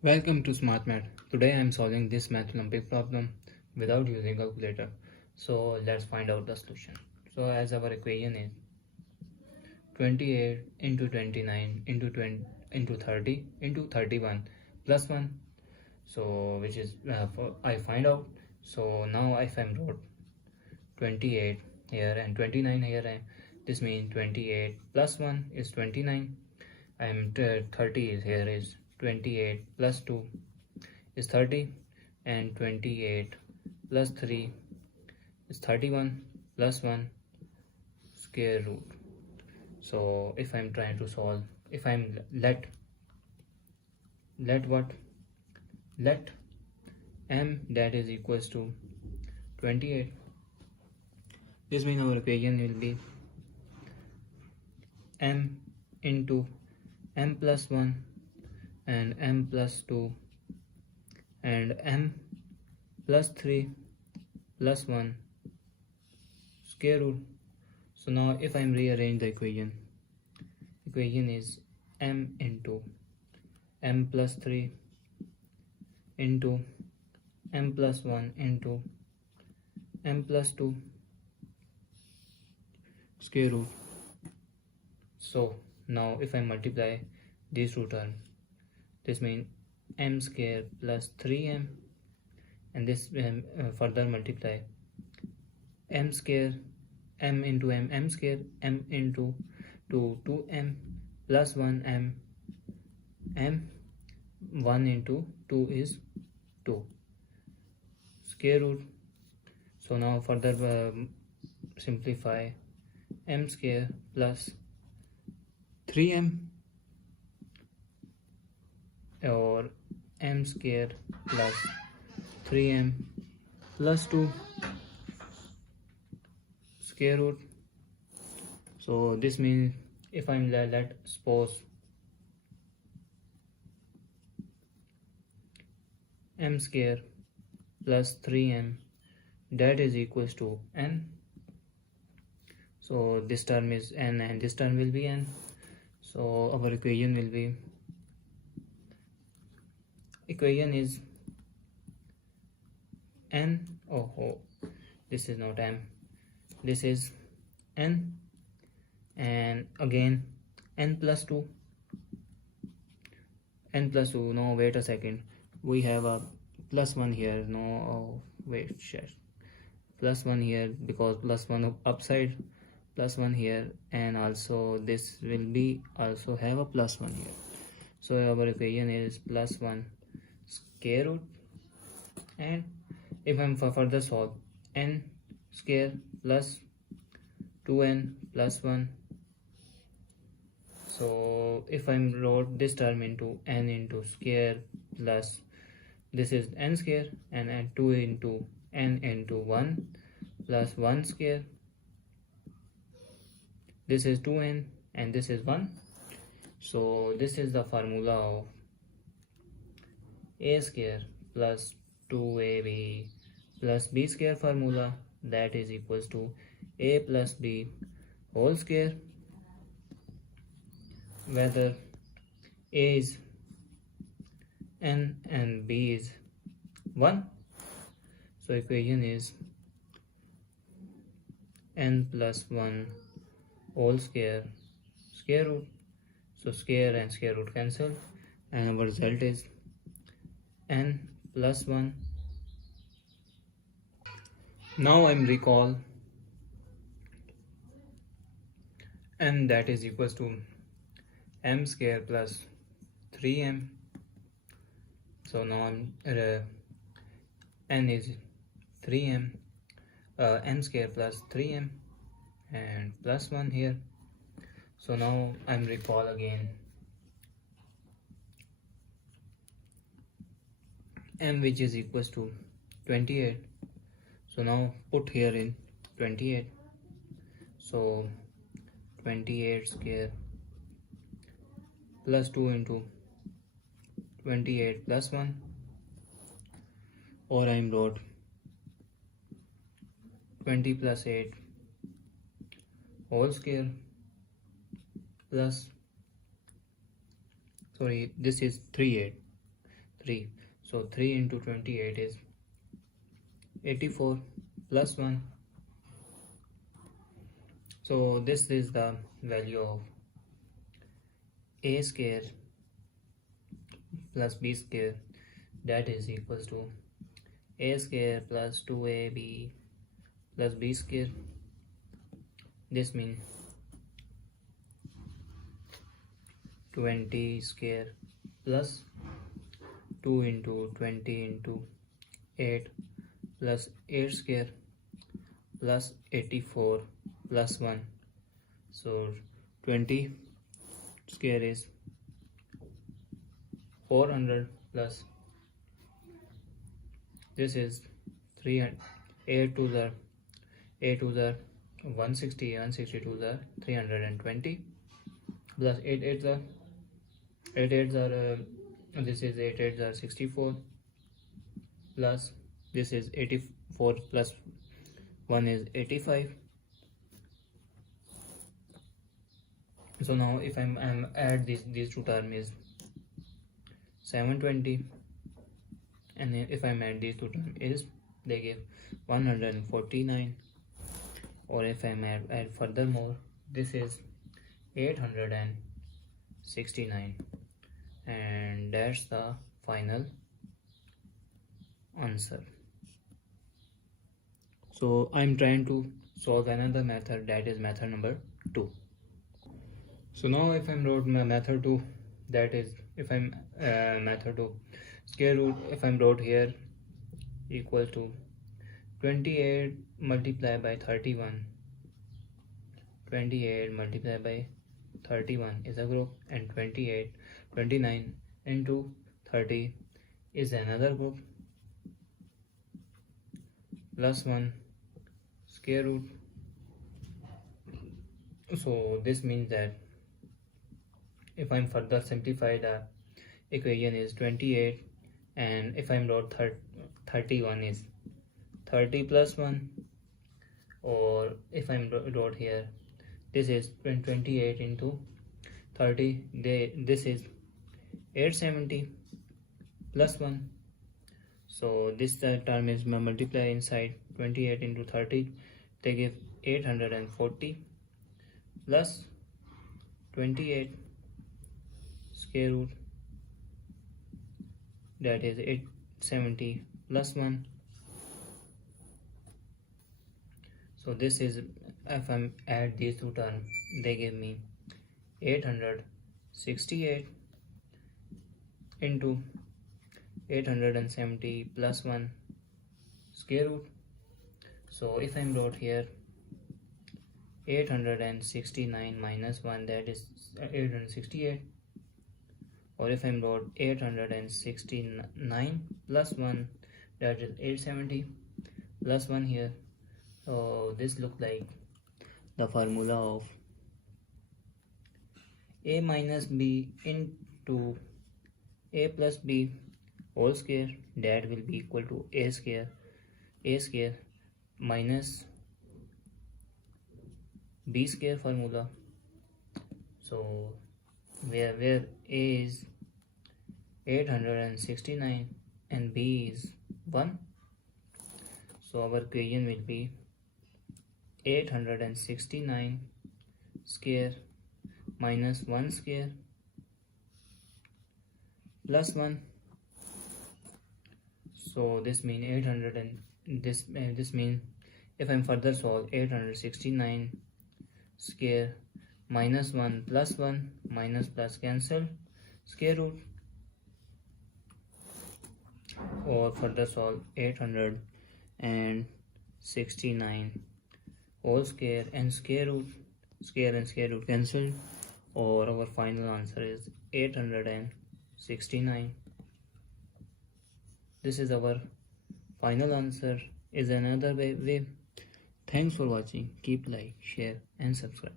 Welcome to Smart Math. Today I am solving this math Olympic problem without using calculator. So let's find out the solution. So as our equation is 28 into 29 into 20 into 30 into 31 plus 1. So which is I find out. So now if I wrote 28 here and 29 here, this means 28 plus 1 is 29. 30 is here is 28 plus 2 is 30, and 28 plus 3 is 31 plus 1 square root. So if I'm trying to solve, if I'm let m that is equals to 28, this means our equation will be m into m plus 1 and m plus 2 and m plus 3 plus 1 square root. So now if I rearrange the equation is m into m plus 3 into m plus 1 into m plus 2 square root. So now if I multiply these two terms, this means m square plus 3m, and this further multiply m square, m into m square, m into 2m plus 1m, m 1 into 2 is 2 square root. So now further simplify m square plus 3m or m square plus 3m plus 2 square root. So this means if I'm let suppose m square plus 3m that is equals to n. So this term is n and this term will be n. So our equation is n. This is not m, this is n, and again n plus 2. No, wait a second, we have a plus 1 here. Plus 1 here because plus 1 upside, plus 1 here, and also this will be also have a plus 1 here. So our equation is plus 1 square root, and if I'm further solve, n square plus 2n plus 1. So if I'm wrote this term into n into square plus this is n square, and 2 into n into 1 plus 1 square, this is 2n and this is 1. So this is the formula of a square plus 2ab plus b square formula, that is equals to a plus b whole square, whether a is n and b is 1. So equation is n plus 1 whole square square root. So square and square root cancel, and our result is n plus 1. Now I'm recall m that is equals to m square plus 3m. So now I'm n is 3m, m square plus 3m and plus 1 here. So now I'm recall again m which is equals to 28. So now put here in 28. So 28 square plus 2 into 28 plus 1, or I'm wrote 20 plus 8 whole square plus, sorry, this is 38 3. So 3 into 28 is 84 plus 1. So this is the value of a square plus b square, that is equals to a square plus 2ab plus b square. This means 20 square plus 2 into 20 into 8 plus 8 square plus 84 plus 1. So 20 square is 400 plus this is 300. 8 to the 160, 160 to the 320 plus 8 8s are this is 8 8s are 64 plus this is 84 plus 1 is 85. So now if I'm add these two terms is 720, and if I add these two terms is they give 149, or if I add furthermore this is 869, and that's the final answer. So I'm trying to solve another method, that is method number 2. So now if I'm wrote my method 2, that is if I'm method 2 square root, if I'm wrote here equal to 28 multiplied by 31, 28 multiplied by 31 is a group, and 29 into 30 is another group, plus 1 square root. So this means that if I'm further simplify the equation is 28, and if I'm wrote 31 is 30 plus 1, or if I'm wrote here this is 28 into 30, this is 870 plus 1. So this term is multiply inside 28 into 30, they give 840 plus 28 square root, that is 870 plus 1. So this is, if I add these two terms, they give me 868 into 870 plus 1 square root. So if I wrote here 869 minus 1, that is 868, or if I wrote 869 plus 1, that is 870 plus 1 here. So this looks like the formula of a minus b into a plus b whole square, that will be equal to a square minus b square formula. So where a is 869 and b is 1, so our equation will be 869 square minus 1 square plus 1. So this means 800 and this means if I'm further solve 869 square minus 1 plus 1, minus plus cancel, square root, or further solve 869 whole square and square root cancel, or our final answer is 869. This is our final answer, is another way. Thanks for watching. Keep like, share and subscribe.